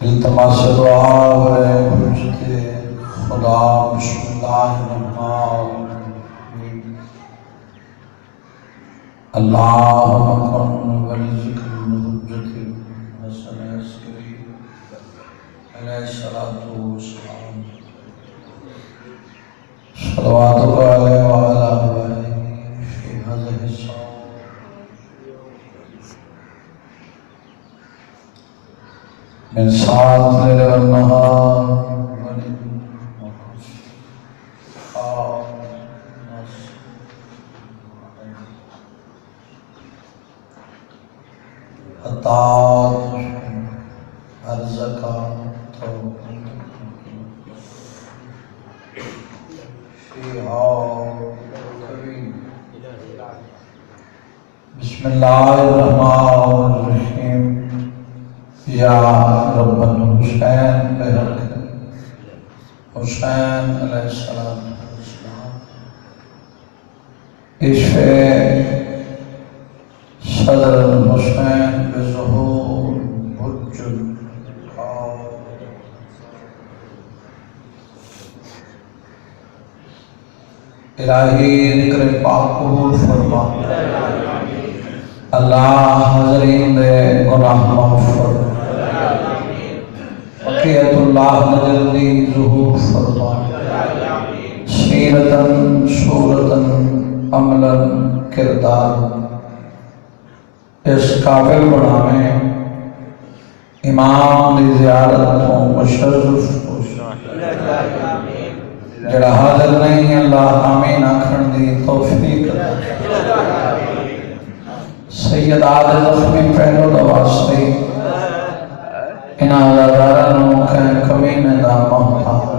التماس دعا برائے حجت خدا بسم اللہ الرحمن الرحیم اللہم کن ولذکر الحجت حسن عسکری علیہ الصلاة والسلام صلواتک علیہ وعلا آبائہ فی حضر الصلاة من ساعت لیل والنہار حتات ارزقا فیہا بسم اللہ الرحمن الرحیم یا رب الحسین بحق حسین علیہ السلام اشفِ صدر الحسین بظہور حج الہی ذکر پاک قبول فرما اللہ حضرین دے گناہ مغفر بقیت اللہ لجلدی ظہور فرما سیرتاً صورتاً عملاً کردار اس قابل بناویں امام دی زیارت کو مشرف جڑا حاضر نہیں اللہ آمین آکھن دی توفیق سید عادل زخمی پہلو دا واسطے انہاں دارانوں کہیں کمینے دا محتاج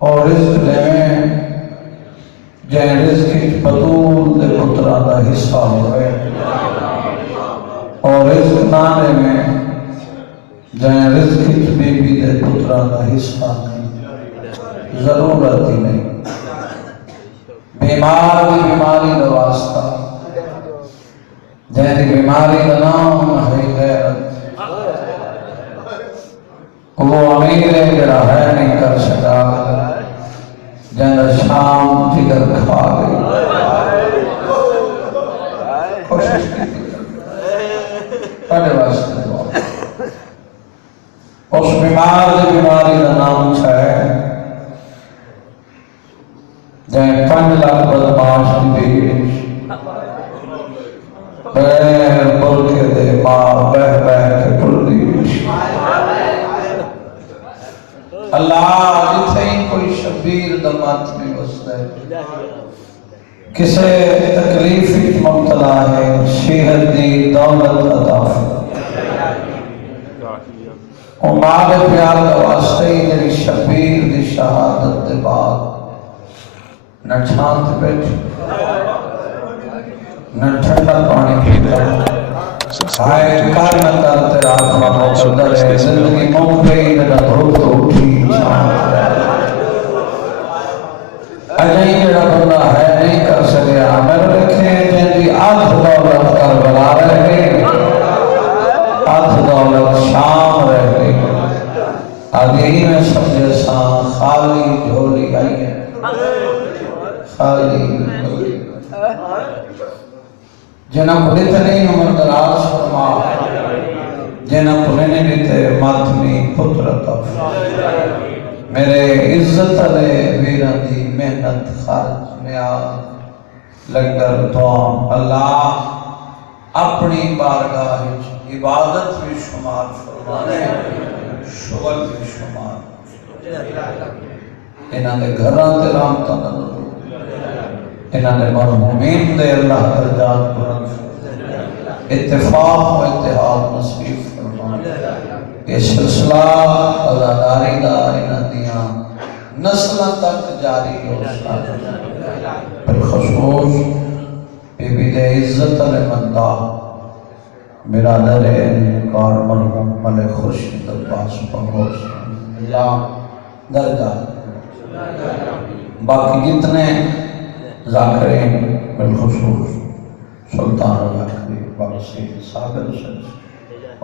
اور رزق دیویں جائیں رزق بطول دے پترہ دا حصہ ہوئے اور رزق نانے میں جائیں رزق بی بی دے پترہ دا حصہ نہیں ضرورت ہی نہیں بیمار دی بیماری دا واسطہ جائیں دی بیماری دا نام ہے غیرت وہ امیر ہے جڑا ہے نہیں کر سکا جہاں شام جگر کھا گئی کوشش کی پڑھے واسطے اس بیمار دی بیماری کا نام ہے جہاں 5 لاکھ بدماش کی بیش بغیر بلکہ دے ماں بہ بہ کے پل دیش اللہ جتھے ہی کوئی شبیر دمات میں وستا ہے کسے تکلیف مبتلا ہے صحت دی دولت عطا اور ماں دے پیار دا واسطے ہی جڑی شبیر دی شہادت دے بعد نہ چھانت بیٹھ نہ ٹھنڈا پانی پیتا ہائے کار نہ کر تیرا آتما مقدر ہے زندگی موں گئی نہ دھوپ تو اٹھی اجائی جڑا بندہ ہے نہیں کر سکیا میں رکھے جنہی آدھ دولت کربلا رہ گئی آدھ دولت شام رہ گئی آدھی میں سمجھے سان خالی جھولی آئی ہے خالی جھولی جنہ بڑھتے نہیں عمر دراز فرما جنہ پڑھنے دیتے ماتمی پترتا میرے عزت علیہ ویران دی محنت خارج نیاز لنگر دوام اللہ اپنی بارگاہ عبادت بھی شمار فرمانے شغل بھی شمار انہاں دے گھران تے رامتہ نظر انہاں نے مرحومین دے اللہ درجات بلند اتفاق و اتحاد نصیب فرمانے یہ سلسلہ عزاداری دا انہاں دیاں نسلہ تک جاری ہو بالخصوص بی بی دے عزت علیہ مندہ برادر کار مرحوم ملک خورشید عباس پہنچ اللہ درجات باقی جتنے ذاکرین بالخصوص سلطان ذاکری باقی صابر شد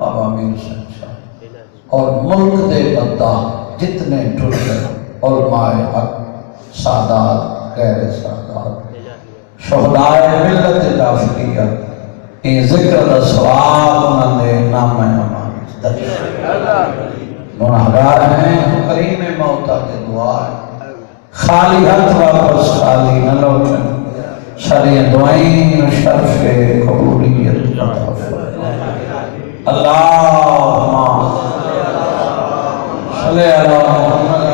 بابا میر حسین شاہ اور ملک دے بندہ جتنے ٹر گئے علماء حق سادات غیر سادات شہدائے ملت کافریت یہ ذکر دا ثواب انہوں نے نام امان درج گناہگار ہیں کریم موتا کے دعا ہے خالی ہاتھ واپس خالی نہ لوٹیں شرع دعائیں شرف قبولیت عطا فرما اللہم صلی اللہ محمد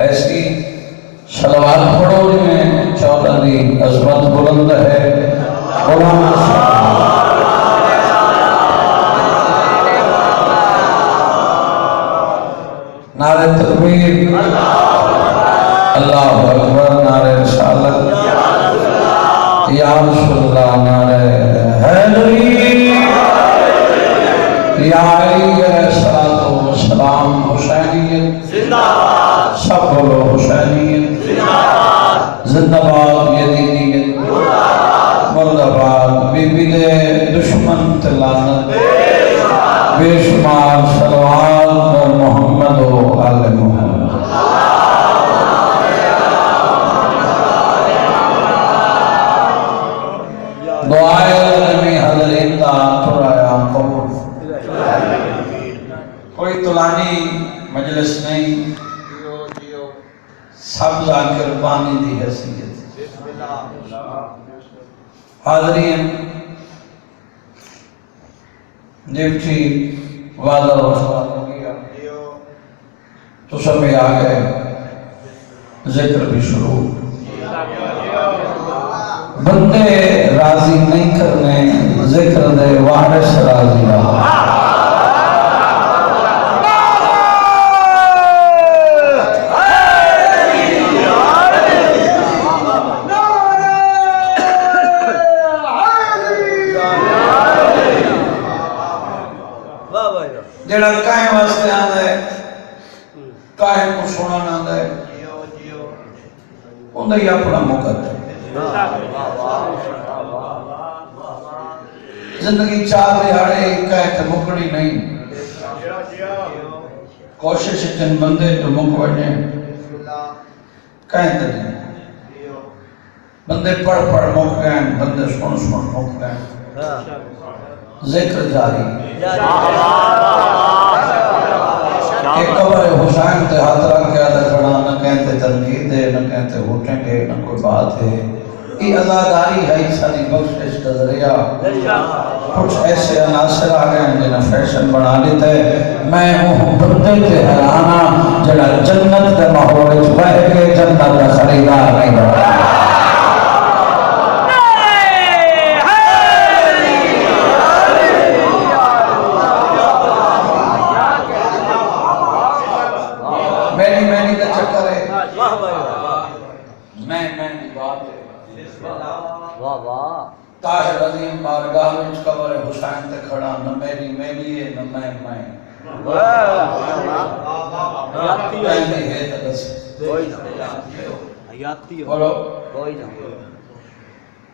ایسی صلوات پڑھو جن میں چودہ دی عظمت بلند ہے غلام نعرہ تکبیر اللہ اکبر نعرہ رسالت یا رسول اللہ نعرہ حیدری یا علی علیہ السلام حسینیت سب بولو حسینیت زندہ باد یزیدیت مرد آباد بی بی دے دشمن تلانت بے شمار صلوات محمد و آل محمد دعائے نمی حضرین دا ترایا قبول کوئی طولانی مجلس نہیں سب ذاکر بانی دی حیثیت حاضرین ڈیوٹی وعدہ رسول ہو گیا تو سب آگئے ذکر بھی شروع بندے راضی نہیں کرنے ذکر دے وارث راضی رہا جڑا کائیں واسطے آندا ہے کائیں کو سننا آندا ہے اوندا ہی اپنا مقدر زندگی چار دہاڑے کائیں تے مکڑی نہیں کوشش جن بندے جو مک وجے کائیں تے نہیں بندے پڑھ پڑھ مک گئے بندے سن سن مک گئے ذکر جاری کہ قبر حسین تے ہاتھ رکھ کے آدھا کھڑا نہ کہتے تنقید ہے نہ کہتے ہوٹیں گے نہ کوئی بات ہے یہ عزاداری ہے ساری بخشش کا ذریعہ کچھ ایسے عناصر آ گئے ہیں جنہیں فیشن بنا لیتے میں ہوں بندے تے حیرانہ جڑا جنت دے ماحول وچ بہ کے جنت دا خریدار نہیں بنا طاہر عظیم بارگاہ وچ قبر حسین تے کھڑا نہ میری میری ہے نہ میں بولو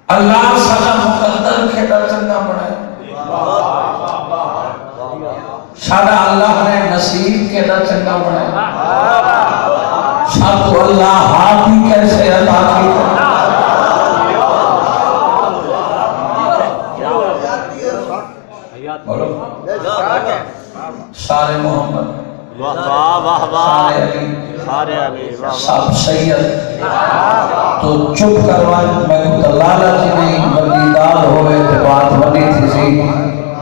اللہ سزا مقدر کھیڑا چنگا بڑھائے شاید اللہ نے نصیب کھیڑا چنگا بڑھائے شاید اللہ ہاتھی کیسے عطا کی سارے محمد سارے علی سب سید تو چپ کروائے میں کو دلالہ جی نہیں بندی دال ہوئے تو بات بنی تھی سی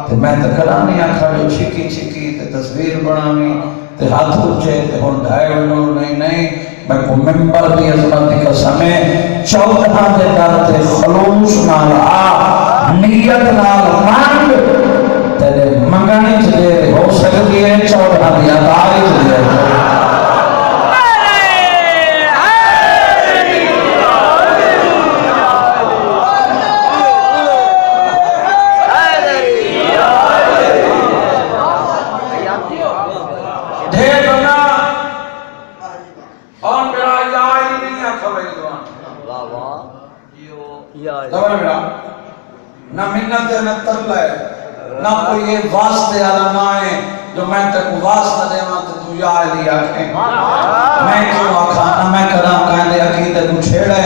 تو میں تو کرانی آکھا جو چھکی چھکی تو تصویر بنامی تو ہاتھ اچھے تو ہون ڈھائے نور نہیں میں کو ممبر دی عظمت دی قسمیں چودھا دے کرتے خلوص نال آ نیت نال مانگ تیرے منگانی چلے ہو سکتی ہے چودھا دیا داری چلے خبر میرا نہ منت ہے نہ ترلا ہے نہ کوئی یہ واسطے والا نہ ہے جو میں تک واسطہ دے تو تو یا علی آکھیں میں کیوں آکھا نہ میں کلام کہنے عقیدے کو چھیڑے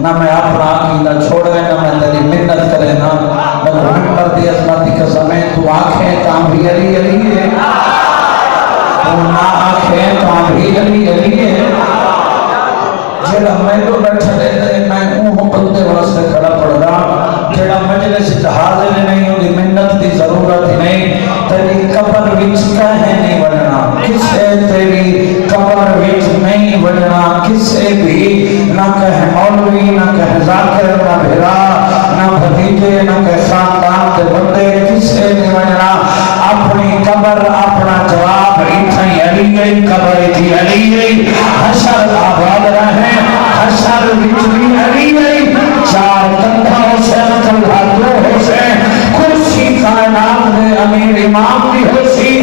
نہ میں اپنا عقیدہ چھوڑے نہ میں تیری منت کرے نہ میں ممبر دی عظمتی قسمیں تو آنکھیں تاں بھی علی علی ہے تو نہ آنکھیں تاں بھی علی علی ہے جیڑا میں تو بیٹھا لیتے میں اوہ بندے واسطے کھڑا پڑ رہا جیڑا مجلس حاضر نہیں ہوگی منت دی ضرورت ہی نہیں تیری قبر وچ کہیں نہیں بڑھنا کسے تیری قبر وچ نہیں بڑھنا کسے بھی نہ کہہ مولوی نہ کہہ ذاکر نہ بھرا نہ بھتیجے نہ کہہ خاندان دے بندے کسے نہیں بڑھنا اپنی قبر اپنا جواب اتھائی علی گئی قبر تھی علی گئی حشر آباد رہے حشر وچ بھی علی گئی چار کندھا حسین کندھا دو حسین کرسی کائنات میں امیر امام بھی ہوسی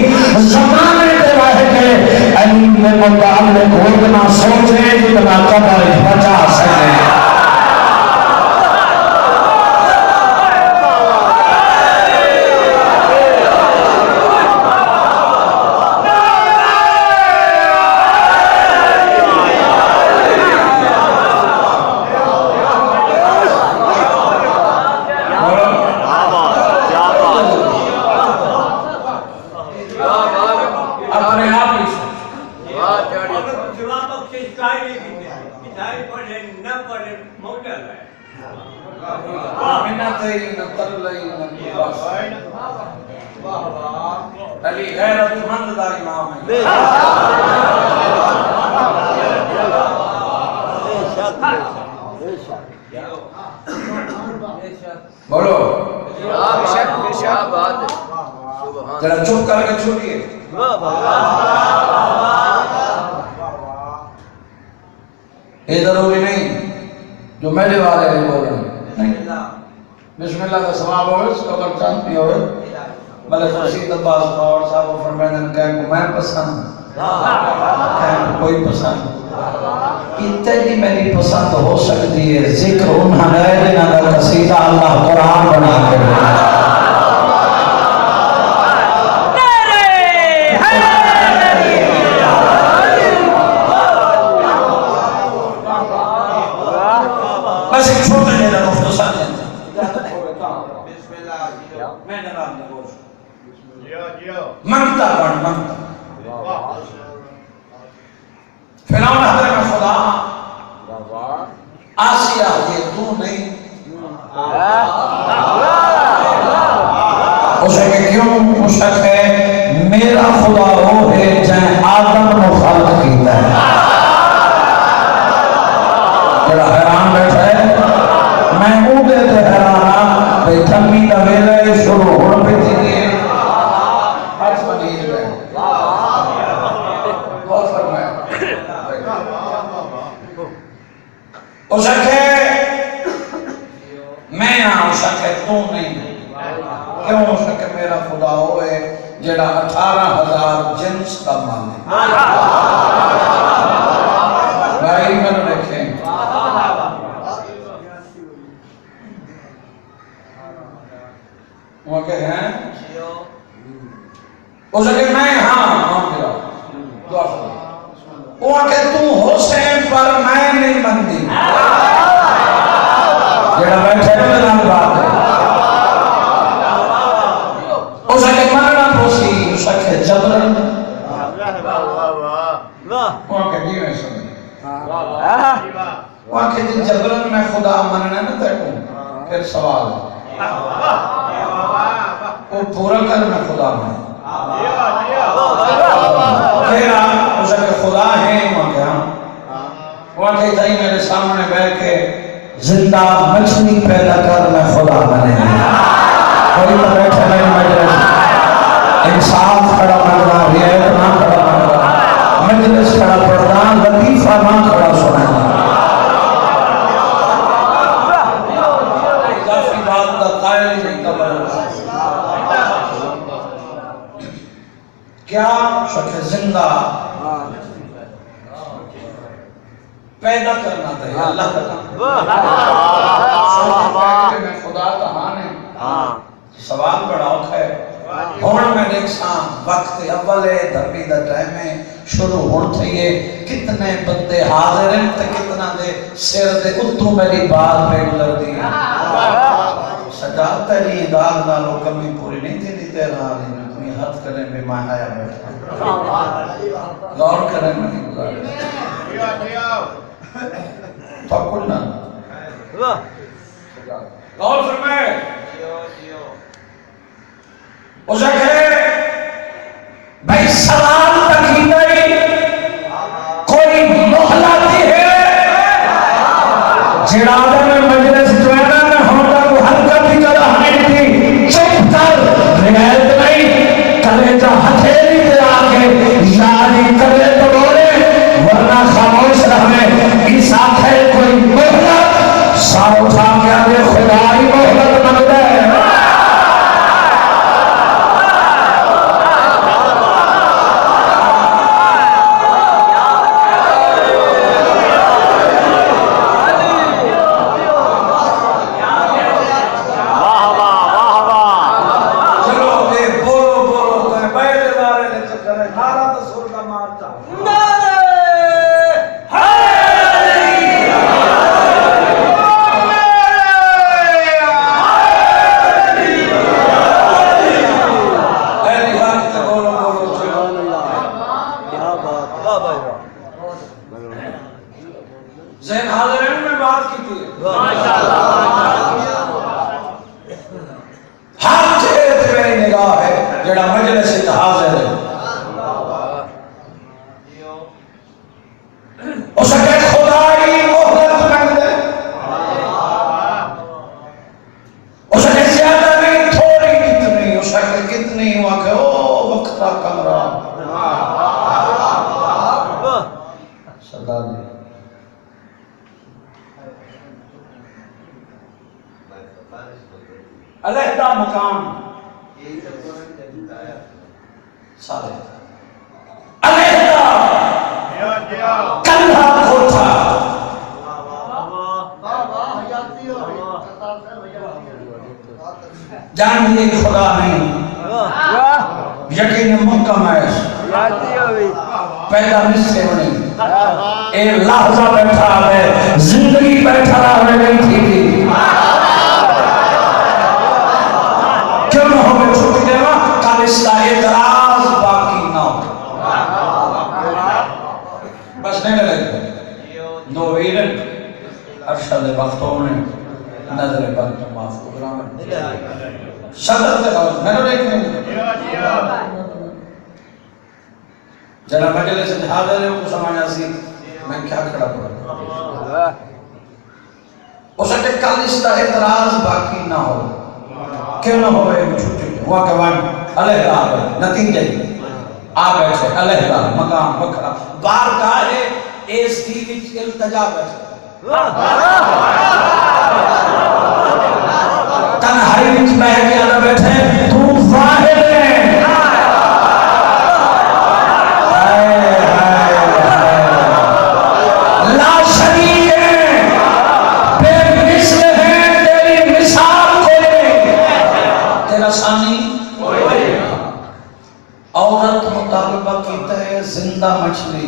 زمانے دے رہ کے علی میں متعلق اتنا سوچے جتنا قبر بچا سکے علی غیرت مند دا امام ہے بولو ذرا چپ کر کے چھوڑیے یہ ضروری نہیں جو میرے والے ہیں بول رہے ہیں بسم اللہ کا ثواب ہوئے اس کا برچان بھی ہوئے ملک رشید عباس اور صاحب و فرمینن کہے کو میں پسند کہے کوئی پسند اتنی میری پسند ہو سکتی ہے ذکر انہاں گئے دینا کا قصیدہ اللہ قرآن بنا کے بس ایک چھوٹے جیدہ مختصر میں جناب نے گوش منگتا پڑھ منگتا فرعون حضرت میں خدا آسیہ یہ تو نہیں اسے کہ کیوں مشک ہے میرا خدا وہ ہے جہاں آدم کو خلق کیتا ہے جڑا حیران بیٹھا ہے میں او دیتے حیرانا بے تھمی دا ویلے شروع ہوڑ پہ تھی دیئے آج مدید رہے بہت فرمایا اسے کہ میں یہاں اسے کہ تو نہیں کیوں اسے کہ میرا خدا ہوئے جڑا 18,000 جنس کا مانے بھائی میں نے دیکھیں وہ کہ ہیں اسے کہ میں ہاں میرا دعا فرما وہ کہ تو حسین پر میں نہیں مندی جڑا بیٹھے میں نام بات ہے اسے کہ مرنا پوسی اسے کہ جبرن وہ کہ دیویں سنی وہ کہ جبرن میں خدا مننے نہ دیکھوں پھر سوال ہے وہ پورا کر میں خدا میں تیرا اسے کہ خدا ہے وہاں کہ جائی میرے سامنے بیٹھ کے زندہ مچھلی پیدا کر میں خدا بنے کوئی تو بیٹھے میرے مجلس انصاف کھڑا مگنا ریت نہ کھڑا مگنا مجلس کھڑا پڑھنا لطیفہ نہ کھڑا سنانا اضافی بات دا قائل نہیں قبل کیا شک زندہ پیدا کرنا تھا اللہ کا کام کہ میں خدا کہاں نے سوال بڑا اوکھا ہے ہون میں دیکھاں وقت اول دھرمی دا ٹائم ہے شروع ہون تھئیے کتنے بندے حاضر ہیں تے کتنا دے سر دے اتو میری بات پہ گزر دی سجاد تیری داد نالو کمی پوری نہیں تھی دی تیرا آلی میں تمہیں حد کریں بے ماں آیا بیٹھا غور کریں میں نہیں گزارے تو کلنا غور فرمائے اسے کہے بھائی سلام تک ہی نہیں کوئی محلاتی ہے جڑادہ میں مجلس جوینا میں ہوتا کو حلقہ بھی کرا ہمیں تھی چپ کر روایت نہیں کلیجہ ہتھیلی دے آگے یاری کرے تو بولے ورنہ خاموش رہنے اس آنکھیں کوئی محلت سارو تھا کیا دے خدای محلت مند ہے ذہن حاضرین میں بات کی تھی ہر چہرے تے میری نگاہ ہے جڑا مجلس سے حاضر ہے اس کے خدائی محلت مند ہے اس کے زیادہ نہیں تھوڑی کتنی اس کے کتنی ہوا کہ او وقتہ کمرہ سردار جی علیحدہ مقام سارے علیحدہ کندھا کھوٹا جان یہ خدا نہیں یقین محکم ہے پیدا مصر نہیں اے لحظہ بیٹھا ہے زندگی بیٹھا رہے نہیں تھی کیوں نہ ہو میں چھوٹی دیوا کل اس کا اعتراض باقی نہ ہو بس نہیں لگے دو ویرن ارشد وقتوں نے نظر پر معاف کو برامن شدت کے بعد میں نے دیکھنے جناب مجلس سے حاضر ہے وہ سمایا سی میں کیا کھڑا پڑا اسے کہ کل اس کا اعتراض باقی نہ ہو کیوں نہ ہوئے چھوٹے ہوا کہ وہاں علیہ آگے نتیجہ آگے سے علیہ مقام بکھرا بار کہا ہے اس دی وچ التجا بیٹھے تنہائی وچ بہ کے آنا بیٹھے تو ظاہر ہے لا شریک ہے بے مثل ہے تیری مثال کوئی تیرا ثانی عورت مطالبہ کیتا ہے زندہ مچھلی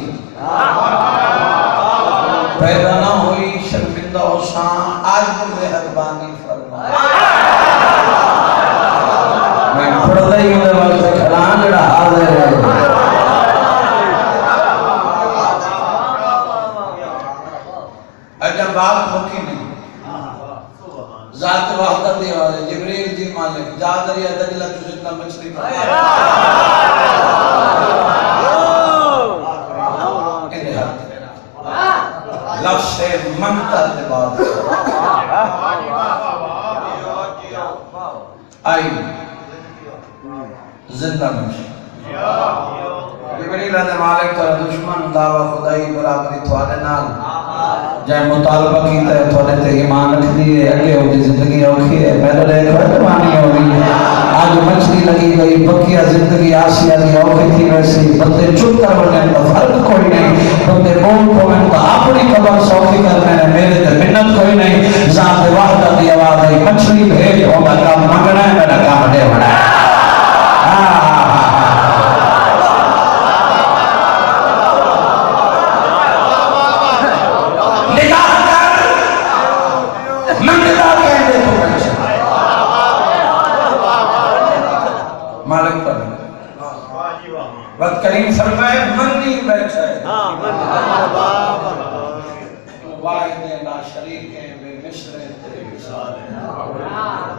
پیدا نہ ہوئی شرمندہ و شان آج مہربانی فرما میں پڑھ رہی ہوں وقت کھلان جڑا حاضر ہے اجب بات مکی نہیں ذات وحدت دی والے جبریل جی مالک جا دریا دجلہ تجھے اتنا مچھلی پر لفظ منتر کے بعد آئی زندہ مجھے جبریل رضی مالک تو دشمن دعویٰ خدای برابری تھوڑے نال جائے مطالبہ کیتا ہے تھوڑے تے ایمان رکھ دیئے اگلے ہوتی زندگی اوکھی ہے میں نے دیکھا ہے مانی ہوئی آج مچھلی لگی گئی بکیا زندگی آسیہ دی اوکھی تھی ویسی بندے چپ کر بڑھنے کا فرق کوئی نہیں بندے بول پومن کا اپنی قبر سوکھی کرنے میرے تے منت کوئی نہیں ذات وحدہ دی آواز ہے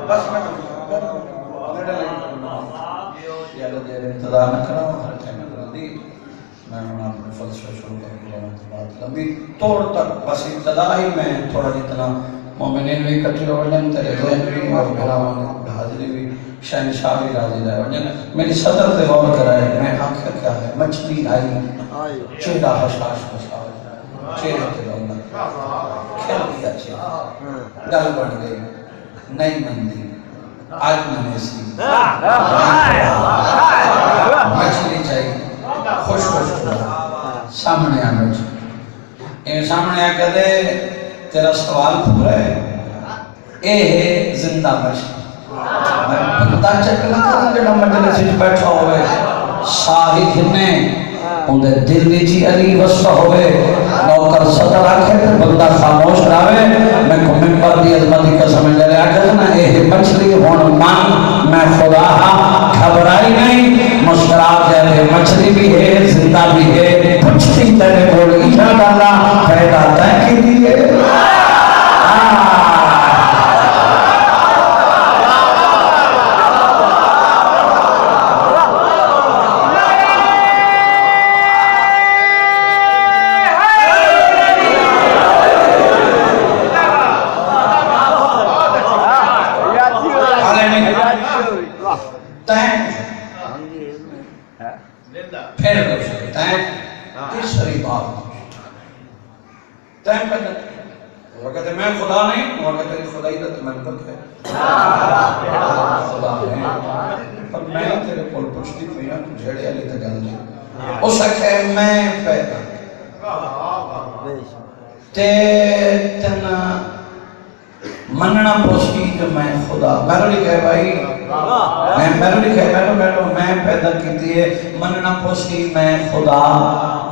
بس میں انتظار نہ کرا ہر ٹائم جلدی میں اپنے فلسفہ شروع کر لمبی توڑ تک بس ابتدا ہی میں تھوڑا جتنا مومنین بھی کٹھی ہو جن تیرے ذہن بھی اور میرا حاضری بھی شہنشاہ بھی راضی رہے وجن میری صدر سے غور کرائے میں آنکھیں کیا ہے مچھلی آئی چہرہ حشاش حشاش چہرہ کے رونق کھیل دیا چہرہ گل بڑھ گئی نئی مندی آج میں سی مچھلی چاہیے خوش خوش سامنے آ مچھلی سامنے آ کہتے تیرا سوال پورا ہے اے ہے زندہ مچھلی میں پتا چکنا کروں جڑا مجلس وچ بیٹھا ہوئے شاہی گھنے اندر دل وچ علی وسطہ ہوئے نوکر صدر آکھے تے بندہ خاموش رہے میں کو منبر دی عظمت کی قسم لے لیا کہ نا اے مچھلی ہن مان میں خدا ہاں گھبرائی نہیں مسکرا دے مچھلی بھی ہے زندہ بھی ہے پوچھتی تیرے کول ایجا ڈالا پیدا تے کی دیے مننا پوچھی کہ میں خدا میں نے کہا بھائی میں پیدا کی ہے مننا پوچھی میں خدا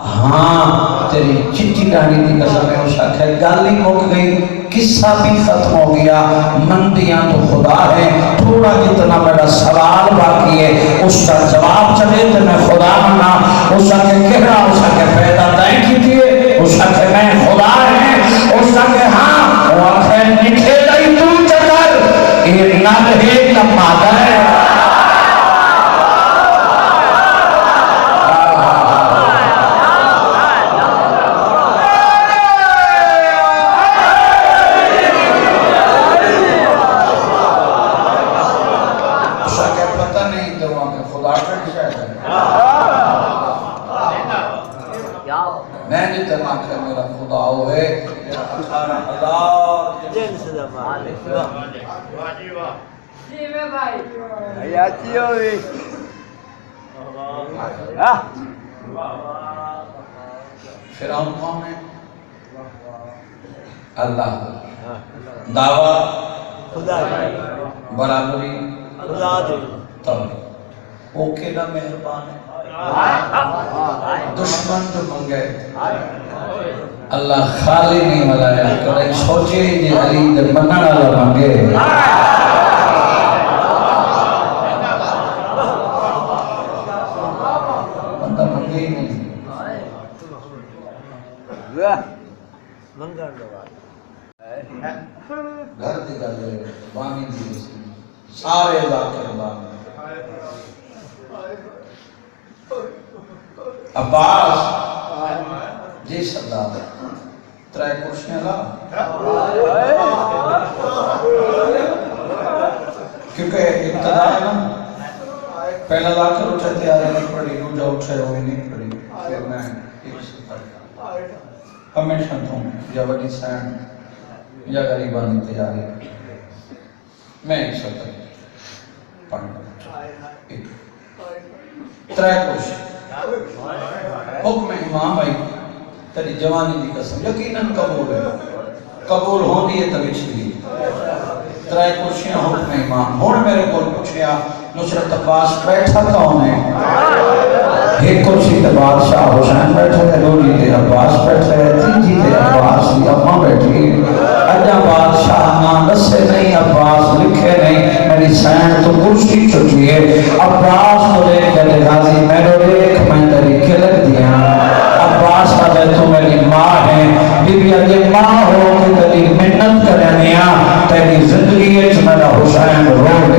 ہاں تیری چٹی ڈاڑی دی قسم ہے اس آخر گل ہی مک گئی قصہ بھی ختم ہو گیا مندیاں تو خدا ہے تھوڑا جتنا میرا سوال باقی ہے اس کا جواب چلے تو میں خدا منا اس آخر کہنا اس آخر پیدا دائیں کی دیئے اس آخر میں خدا ہے اس آخر ہاں وہ آخر نکھے لئی تو چکر یہ نل ہے کا مادہ ہے فرعون کون ہے اللہ دعویٰ خدا برابری خدا تب وہ کیلا مہربان ہے دشمن جو منگے اللہ خالی نہیں ملایا کہ سوچے جی علی در منع والا منگے بندہ منگے ہی نہیں گھر دی گل بانی دی سارے علاقے بانی عباس جی سردار ترائے کرسیاں لا کیونکہ ابتدا ہے نا پہلا لا کر اٹھے تیاری نہیں پڑی دوجہ اٹھے ہوئی نہیں پڑی پھر میں ایک سے پڑھا ہمیشہ تم یا وڈی سین یا غریبانی تیاری میں ایک سکتا پڑھنا ترائے کرسیاں حکم امام آئی تیری جوانی دی قسم یقیناً قبول ہے قبول ہوندی ہے تبھی چلی ترائے کرسیاں حکم امام ہون میرے کو پوچھیا نصرت عباس بیٹھا کون ہے ایک کرسی تے بادشاہ حسین بیٹھے ہیں دوری تے عباس بیٹھے ہیں تیجی تے عباس دی اماں بیٹھی اجا بادشاہ نہ دسے نہیں عباس لکھے نہیں میری سین تو کرسی چکی ہے عباس کو لے کے غازی میرے دیکھ میں تیری کلک دیا عباس کا تو میری ماں ہے بی بی اجے ماں ہو کہ تیری منت کرنیا تیری زندگی میرا حسین رو لے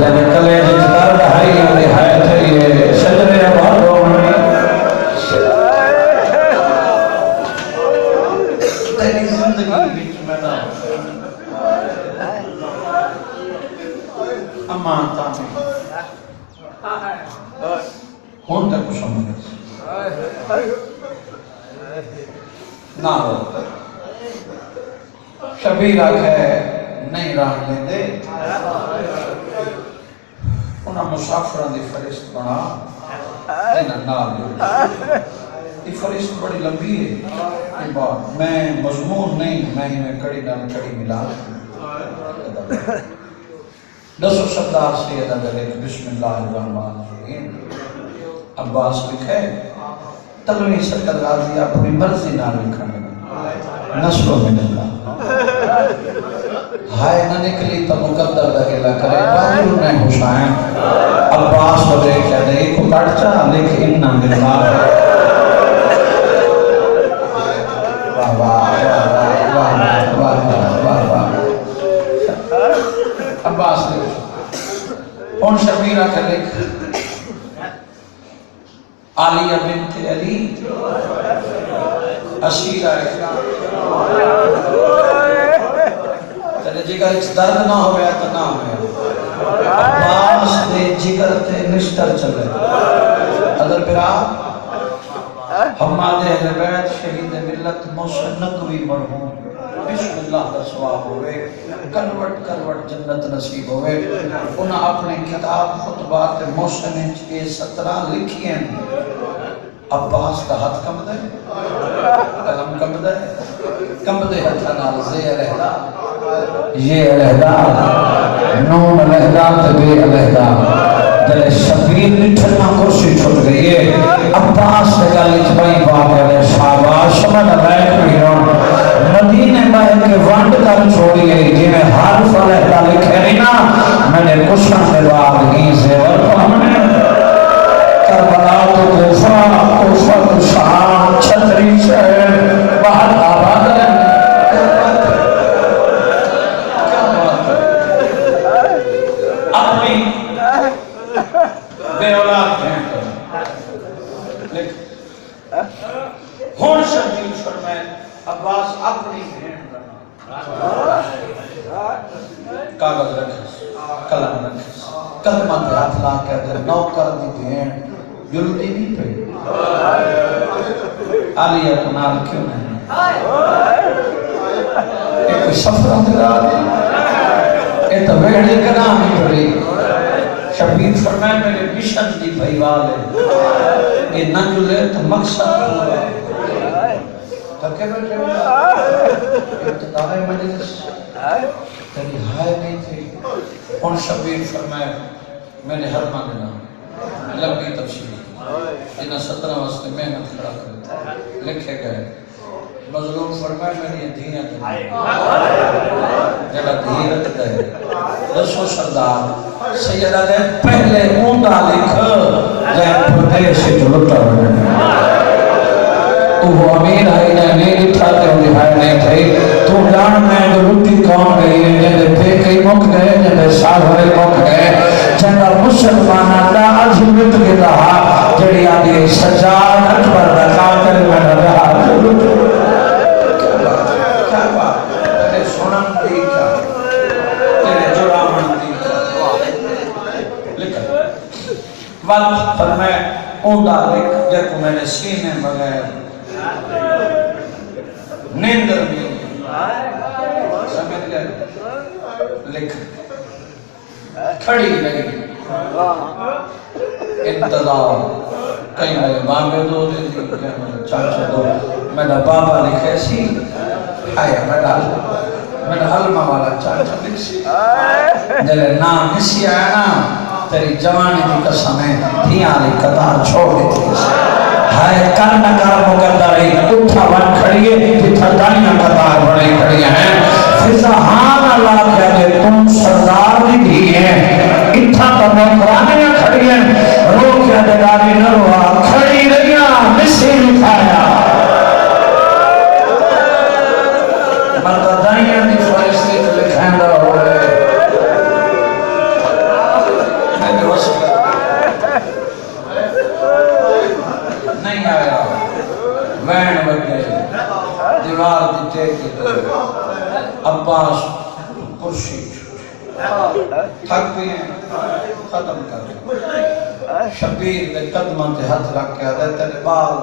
جب کلے جس درد ہائی ہے چاہیے شجرے بھاروں میں تیری زندگی بیچ میرا امان تامی ہون تک کو سمجھے نہ ہو شبیر آکھے نہیں ران لیں دے انہاں مسافران دی فرشت بنا انہاں نال دے یہ فرشت بڑی لمبی ہے میں مضمون نہیں میں کڑی نال کڑی ملا دسو سردار سید اگر بسم اللہ الرحمن الرحیم عباس لکھے تلوی سرکت غازی اپنی مرضی نہ لکھنے نصف من اللہ ہائے نہ نکلی تو مقدر لگے کرے باجر نے حسین عباس کو دیکھ لے ایک کو کٹ چاہ لیکن انہا من اللہ واہ واہ واہ واہ واہ واہ عباس لکھ ان شبیرہ کے لکھ عالیہ بنت علی اسیرہ تیرے جگر اس درد نہ ہو گیا تو نہ ہو گیا عباس نے جگر تے نشتر چلے اگر پھر آپ ہمارے اہل بیت شہید ملت محسن نقوی مرحوم بسم اللہ کا ثواب ہوئے کروٹ کروٹ جنت نصیب ہوئے انہاں اپنے کتاب خطبات محسن کے 17 لکھی ہیں عباس کا ہاتھ کم دے قلم کم دے ہتھا نال زی علیحدہ یہ علیحدہ نون علیحدہ تبی علیحدہ جلے شبیر نٹھنا کرسی چھوٹ گئی ہے عباس سے گالی چبائی باقی علیہ شاباش سمجھ بیٹھ رہی مدینے میں کے وانڈ کر چھوڑی ہے جی میں حارف علیحدہ لکھے نہیں نا میں نے کشن کے بعد ہی زیور کو ہم نے کربلا تو کوفہ تو شام چھتری شہر بہت آباد ہے اپنی بے اولاد ہیں ہون شبیر فرمائے عباس اپنی بھین رہا کاغذ رکھس قلم رکھس قدمہ پہ ہاتھ لا کے در نوکر دی بھین جلدی نہیں پہ عالیہ کنال کیوں نہیں ایک سفرہ دلا دی ایک ویڑے کا نام ہی پڑی شبیر فرمائے میرے مشن دی بھائیوال ہے یہ نہ جلے تو مقصد ہوگا تکے بیٹھے ہوگا ابتدائی مجلس تیری ہائے نہیں تھی ان شبیر فرمائے میں نے ہر مانگنا لمبی تفصیل انہا 17 واسطے محنت کھڑا کرتا لکھے گئے مظلوم فرمائے میری دھیاں دھیاں جڑا دھیرت دے رسو سردار سیدہ دے پہلے اوندا لکھ جائے پردے سے جو لٹا رہے تو وہ امیر آئی نے نہیں لٹھاتے ہوں دہائی نہیں تھے تو جان میں جو لٹی کون گئی ہے جنہیں پہ کئی مک گئے جنہیں سال ہوئے مک گئے جنہا مسلمانہ لا عظمت کے رہا جڑی آدھی سجاد اکبر رکھا کر میں رہا جو لٹ کیا بات تیرے سنن دی کا تیرے جرامن دی کا لکھا وقت فرمائے اوندا لکھ جب میں نے سینے بغیر نیندر بھی سمجھ گئے لکھ کھڑی لگی انتظار کہیں میں بابے دو دے دی کہیں میں چاچا دو میرا بابا لکھے سی آیا میرا علمہ والا چاچا لکھ سی جلے نام اسی آیا نا تیری جوانی دی قسم ہے دھیاں لی قطار چھوڑ دیتی ہائے کرنا کار مقدر اٹھا ون کھڑیے جتھا دائیاں قطار بڑے کھڑیے ہیں فضحان اللہ کہتے تم سردار بھی بھی ہیں اتھا تو میں قرآنیاں کھڑی ہیں رو کیا دگاری نہ روا کھڑی رہیاں نسی لکھایا دیوار دیتے عباس کرسی تھک بھی ہیں ختم کر دیں شبیر نے قدمہ تے ہاتھ رکھ کے آدھے تیرے بال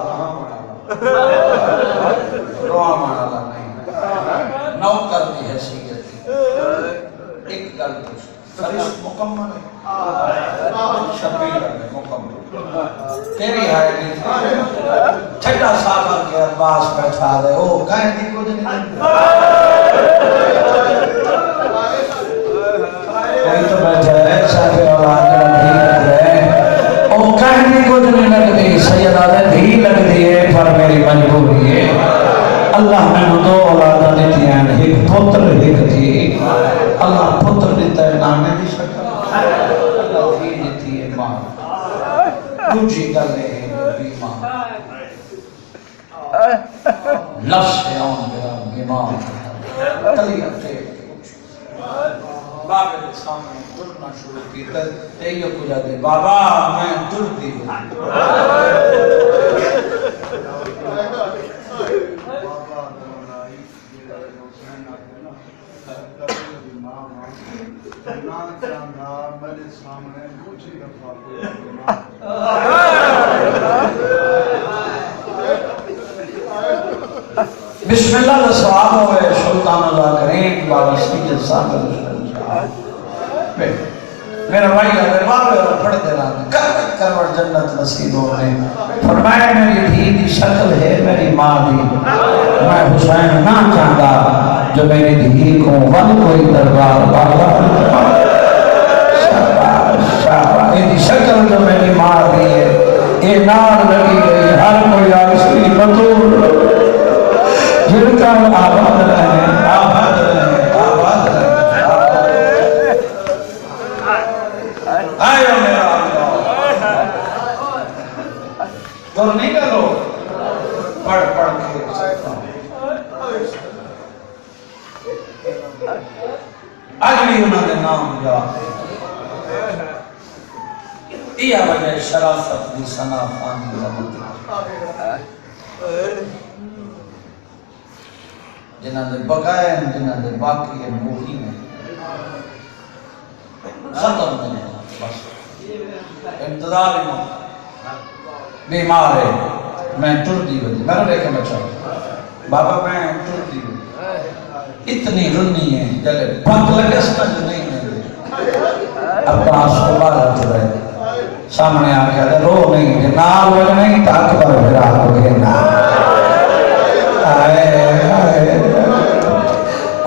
روح مانا نہیں نوکر دی حیثیت ایک گل پوچھ فرشت مکمل ہے شبیر ہے مکمل تیری ہے نہیں چھٹا صاحبہ کے عباس بیٹھا دے او کہیں دی کچھ نہیں کوئی تو بیٹھا ہے صاحب اولاد بھی لگ رہے او کہیں دی کچھ نہیں لگ دی سیدہ دے بھی لگ دی ہے پر میری مجبوری ہے اللہ میں دو اولادہ دیتی ہیں ایک پتر ایک تھی اللہ پتر دیتا ہے نانے دی شکل اللہ بھی دیتی ہے ماں دوجی گلے بیمار لفظ ہے آن میرا بیمار کلی اپنے بابے کے سامنے دلنا شروع کی تیئیو کو جاتے بابا میں دل دی ہوں بسم اللہ کا سواب ہوئے سلطان اللہ کریم بابا سید صاحب میرا بھائی اگر بابے اور پڑھ دینا کروڑ جنت نصیب ہونے فرمایا میری بھی دی شکل ہے میری ماں دی میں حسین نہ چاہتا جو میری دھی کو ون کوئی دربار بالا شاباش یہ شکل جو میری ماں دی ہے یہ نار لگی گئی ہر کوئی آرسی بطور جن کا آباد رہے آباد رہے آباد رہے آئیو میرا اللہ تو نہیں کرو پڑھ پڑھ کے آج بھی انہوں نے نام جا یہ وجہ شرافت دی سنا فانی زمانی جنہاں دے بقائے ہیں جنہاں دے باقی ہیں موہی میں ختم نہیں بس انتظار ہی بیمار ہے میں ٹر دی ہوئی میں نے کہا بچا بابا میں ٹر دی ہوئی اتنی رنی ہے جلے پاک لگے سمجھ نہیں ہے اپنا کو بارا چڑھے سامنے آگیا دے رو نہیں نال وجہ نہیں تاک پر بھرا ہو گئے نا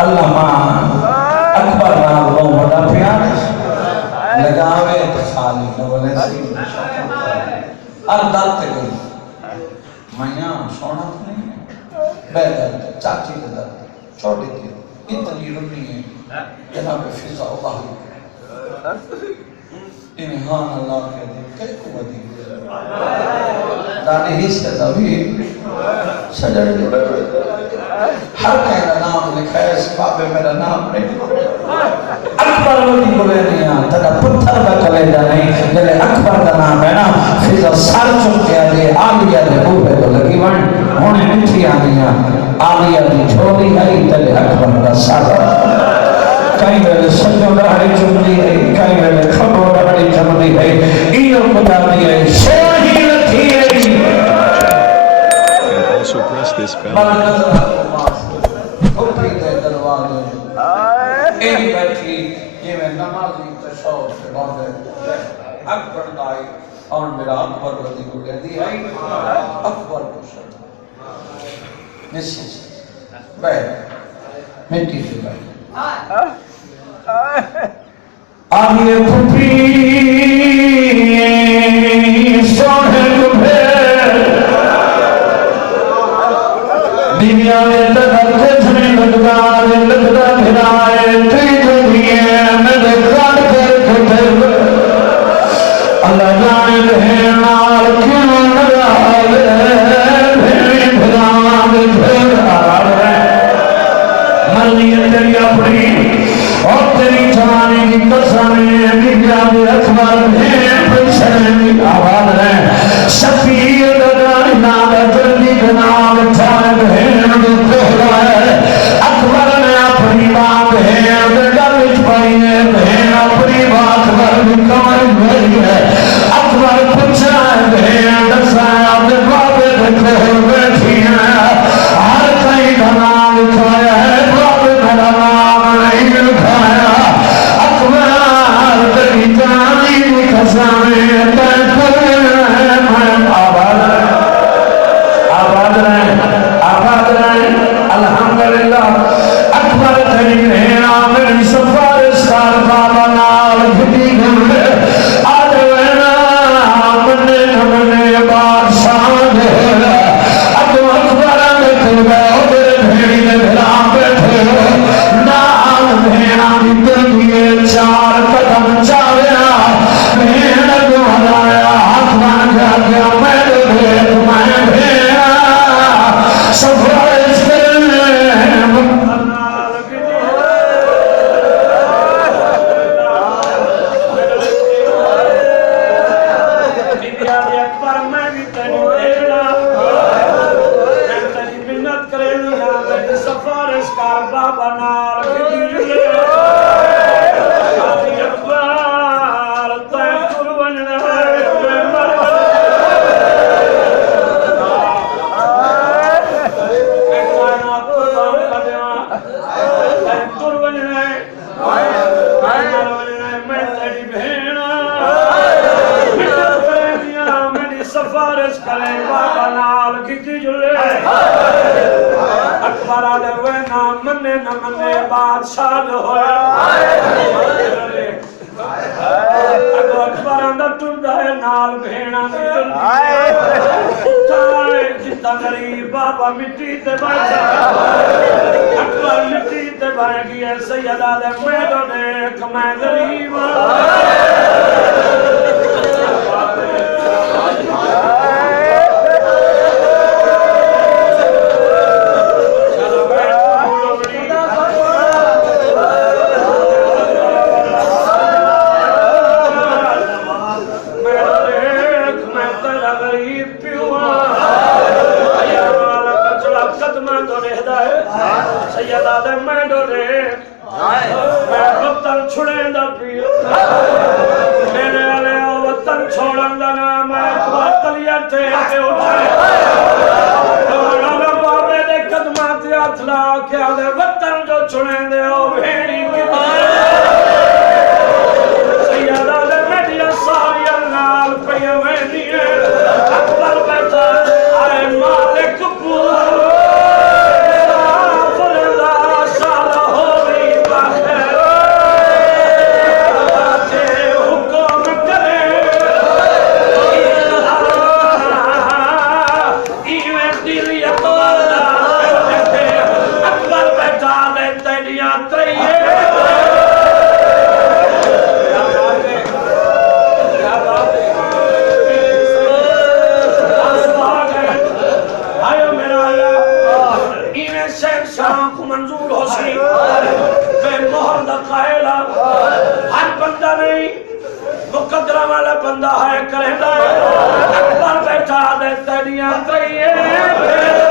اللہ مان اکبر نام لو بڑا پیار لگاوے تخالی نولے سی اردال تے گئی میاں سونا نہیں بے درد چاچی کے درد چھوڑی تھی اتنی رنی ہے جناب فضا اللہ انہان اللہ کے دن کئی قوتی دانی ہی سے تبھی سجڑ جڑے ہر کہنا نام لکھا ہے اس بابے میرا نام نہیں اکبر وہی بولے نہیں تھا پتھر کا کلے جا نہیں جلے اکبر کا نام ہے نا فضا سار چکے آدھے آلیہ دے بوبے تو لگی ون ہونے مٹھی آدھیاں آلیہ دی چھوڑی آئی تلے اکبر کا سارا کئی ویلے سجوں رہڑی چملی ہے کئی ویلے کھبوں رہڑی چملی ہے ایو خدا دی ہے سوہی لکھی ہے also press this bell. اکبر دائی اور میرا اکبر وزی کو کہہ دی آئی اکبر کو شد نسی سے بیٹھ مٹی سے بیٹھ آگے پھوپی سونے کو بھیر دنیا میں تدر کچھ نہیں لگتا بھرائے تری دنیا میرے کھاڑ کر کھٹر اللہ جانے لہے نال کیوں نگائے بھیڑی بھرام بھر آر ہے مرنی تیری اپنی اور تیری جوانی کی قسمیں دنیا میں اکبر بھیڑ پچھنے کی آواز ہے شفیع دگانی نام جلدی بنام چاہے بھیڑ سفارش کر بابا نال کدی جلے شادی اکبر تے تر ونجنا میں مر میں کائنات کو دام کدیا تے تر ونجنا میں مر ونجنا میں تیری بہن میری سفارش کرے بابا نال کدی جلے اکبر آدھے ہوئے نہ منے نہ منے بادشاہ جو ہوئے اکبر آدھا ٹوڑا ہے نال بھینا دی اٹھائے جتا غریب بابا مٹی تے بائے اکبر مٹی تے بائے گیا سید آدھے میں تو دیکھ میں غریب سید آدھے میں ڈورے میں وطن چھڑیں دا پیر میرے علیہ وطن چھوڑن دا نام ہے اکبر تلیہ ٹھیک کے اٹھائے دوڑا بابے دے قدمات یاد لا کے آدھے وطن جو چھڑیں دے او بھیڑی کی سید آدھے میڈیا ساری النال پہیے وینی ہے اکبر بیٹھا آئے مالک پور منظور ہو سی میں مہر دا قائلہ ہر بندہ نہیں مقدرہ والا بندہ ہے کرے دا اکبر بیٹھا دے تیریاں تیئے